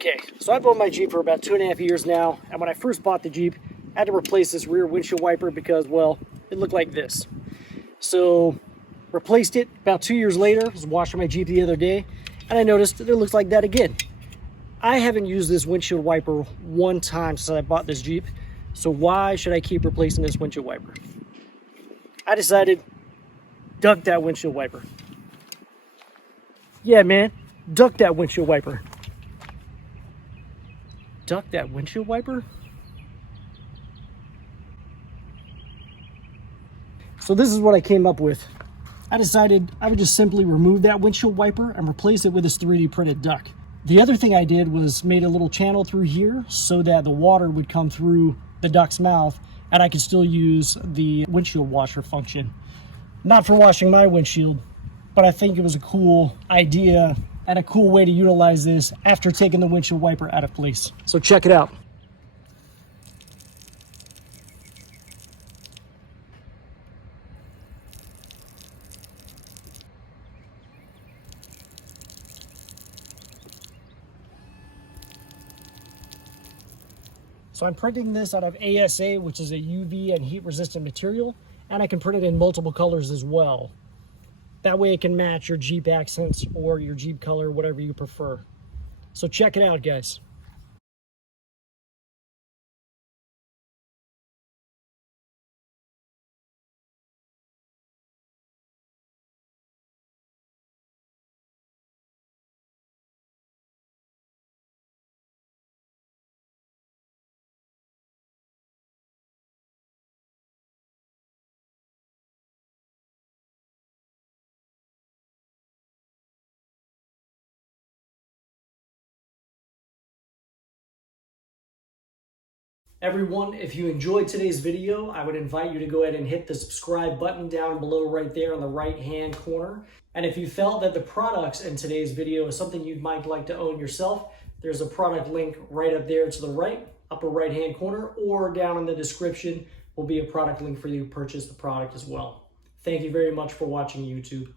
Okay, so I've owned my Jeep for about 2.5 years now, and when I first bought the Jeep, I had to replace this rear windshield wiper because, well, it looked like this. So, replaced it about 2 years later. I was washing my Jeep the other day, and I noticed that it looks like that again. I haven't used this windshield wiper one time since I bought this Jeep, so why should I keep replacing this windshield wiper? I decided, duck that windshield wiper. Yeah, man, duck that windshield wiper. Duck that windshield wiper? So this is what I came up with. I decided I would just simply remove that windshield wiper and replace it with this 3D printed duck. The other thing I did was made a little channel through here so that the water would come through the duck's mouth and I could still use the windshield washer function. Not for washing my windshield, but I think it was a cool idea and a cool way to utilize this after taking the windshield wiper out of place. So check it out. So I'm printing this out of ASA, which is a UV and heat resistant material, and I can print it in multiple colors as well. That way it can match your Jeep accents or your Jeep color, whatever you prefer. So check it out, guys. Everyone, if you enjoyed today's video, I would invite you to go ahead and hit the subscribe button down below right there on the right-hand corner. And if you felt that the products in today's video is something you might like to own yourself, there's a product link right up there to the right, upper right-hand corner, or down in the description will be a product link for you to purchase the product as well. Thank you very much for watching YouTube.